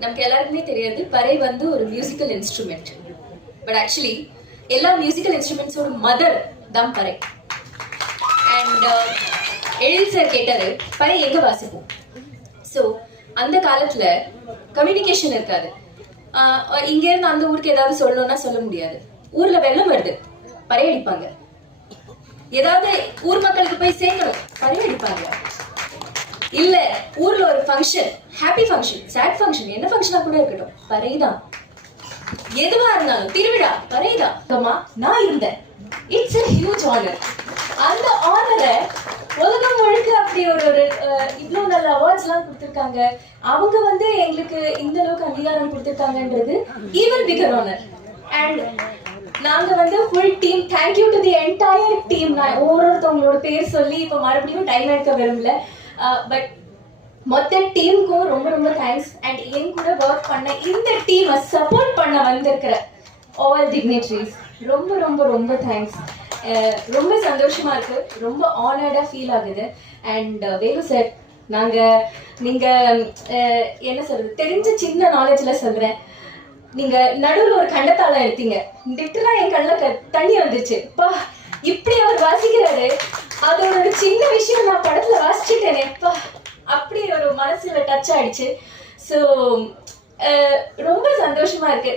நமக்கு எல்லாருக்குமே தெரியாது பறை வந்து ஒரு மியூசிக்கல் இன்ஸ்ட்ருமெண்ட் பட் ஆக்சுவலி எல்லா மியூசிக்கல் இன்ஸ்ட்ருமெண்ட்ஸோட மதர் தான் பறை. அண்ட் எழில் சார் கேட்டாரு பறை எங்க வாசிப்போம்? ஸோ அந்த காலத்துல கம்யூனிகேஷன் இருக்காது. ஆஹ் இங்க இருந்து அந்த ஊருக்கு ஏதாவது சொல்லணும்னா சொல்ல முடியாது. ஊர்ல வெள்ளம் வருது பறை அடிப்பாங்க. ஏதாவது ஊர் மக்களுக்கு போய் சேர்க்கணும் பறை அடிப்பாங்க. இல்ல ஊர்ல ஒரு function happy function sad function என்ன ஃபங்க்ஷனா கூட இருக்கட்டும். பறைதான் எதுவா இருந்தாலும் திருவிழா பறைதான் அம்மா நான் இருந்தேன். இட்ஸ் எ ஹியூஜ் ஆனர் அந்த ஆனரை உலகம் முழுக்க அப்படி ஒரு ஒரு இவ்வளோ நல்ல அவார்ட்ஸ் எல்லாம் கொடுத்திருக்காங்க. அவங்க வந்து எங்களுக்கு இந்த அளவுக்கு அங்கீகாரம் கொடுத்துருக்காங்கன்றது ஈவன் பிகர் ஆனர் அண்ட் நாங்க வந்து full team thank you to the entire team நான் ஒவ்வொருத்தவங்களோட பேர் சொல்லி இப்ப மறுபடியும் டைம் எடுக்க விரும்பல. Uh, பட் மொத்த டீமுக்கும் ரொம்ப ரொம்ப தேங்க்ஸ் அண்ட் என் கூட ஒர்க் பண்ண இந்த டீமை சப்போர்ட் பண்ண வந்திருக்கிற ஆல் டிக்னேட்ரிஸ் ரொம்ப ரொம்ப ரொம்ப தேங்க்ஸ் uh, ரொம்ப சந்தோஷமா இருக்கு. ரொம்ப ஆனர்டா ஃபீல் ஆகுது. அண்ட் uh, வேலு சார் நாங்க நீங்க என்ன சொல்றது தெரிஞ்ச சின்ன நாலேஜ்ல சொல்றேன். நீங்க நடுவில் ஒரு கண்டத்தாளம் எடுத்தீங்க. லிட்டரா என் கண்ணில் தண்ணி வந்துச்சு. பா இப்படி அவர் வாசிக்கிறாரு. அது ஒரு சின்ன விஷயம் நான் படத்துல வாசிச்சுட்டேன். எப்பா அப்படி ஒரு மனசுல டச் ஆயிடுச்சு. ஸோ ரொம்ப சந்தோஷமா இருக்கு.